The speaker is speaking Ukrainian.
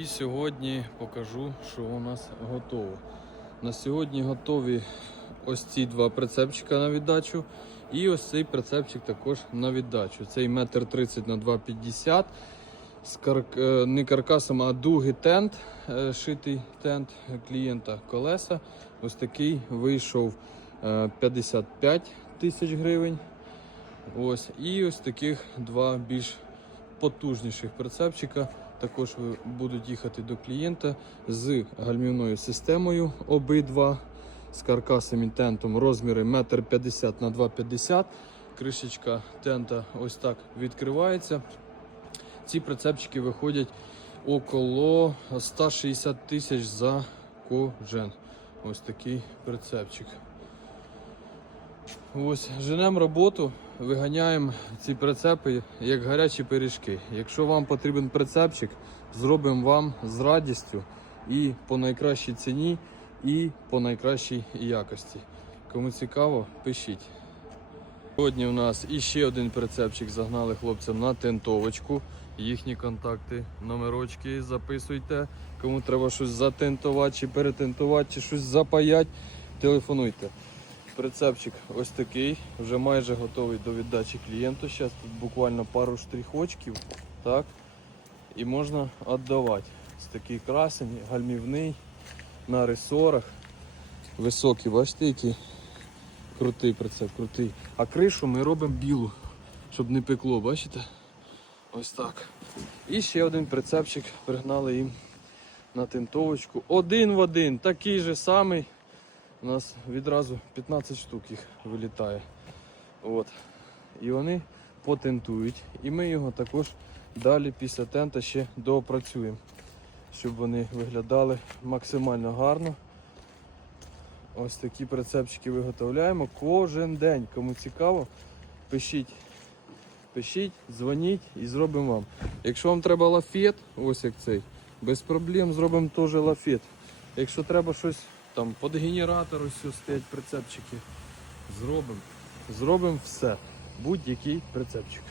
І сьогодні покажу, що у нас готово. На сьогодні готові ось ці два прицепчика на віддачу. І ось цей прицепчик також на віддачу. Цей метр 30 на 2,50 з кар... е, не каркасом, а дуги тент, е, шитий тент клієнта колеса. Ось такий вийшов е, 55 тисяч гривень. Ось. І ось таких два більш потужніших прицепчика. Також будуть їхати до клієнта з гальмівною системою обидва з каркасом і тентом розміри 1,50 на 2,50 Кришечка тента ось так відкривається. Ці прицепчики виходять около 160 тисяч за кожен. Ось такий прицепчик. Ось, женемо роботу, виганяємо ці прицепи як гарячі пиріжки. Якщо вам потрібен прицепчик, зробимо вам з радістю і по найкращій ціні, і по найкращій якості. Кому цікаво, пишіть. Сьогодні у нас іще один прицепчик загнали хлопцям на тентовочку. Їхні контакти, номерочки записуйте. Кому треба щось затентувати, чи перетентувати, чи щось запаять, телефонуйте. Прицепчик ось такий, вже майже готовий до віддачі клієнту. Зараз тут буквально пару штрихочків, так, і можна віддавати. Ось такий красень, гальмівний, на ресорах. Високий, бачите, який крутий прицеп, крутий. А кришу ми робимо білу, щоб не пекло, бачите? Ось так. І ще один прицепчик пригнали їм на тентовочку. Один в один, такий же самий. У нас відразу 15 штук їх вилітає. От. І вони потентують. І ми його також далі після тента ще доопрацюємо, щоб вони виглядали максимально гарно. Ось такі прицепчики виготовляємо кожен день. Кому цікаво, пишіть. Пишіть, дзвоніть і зробимо вам. Якщо вам треба лафет, ось як цей, без проблем зробимо теж лафет. Якщо треба щось там під генератор, ось стоять прицепчики, зробимо. Зробимо все. Будь-який прицепчик.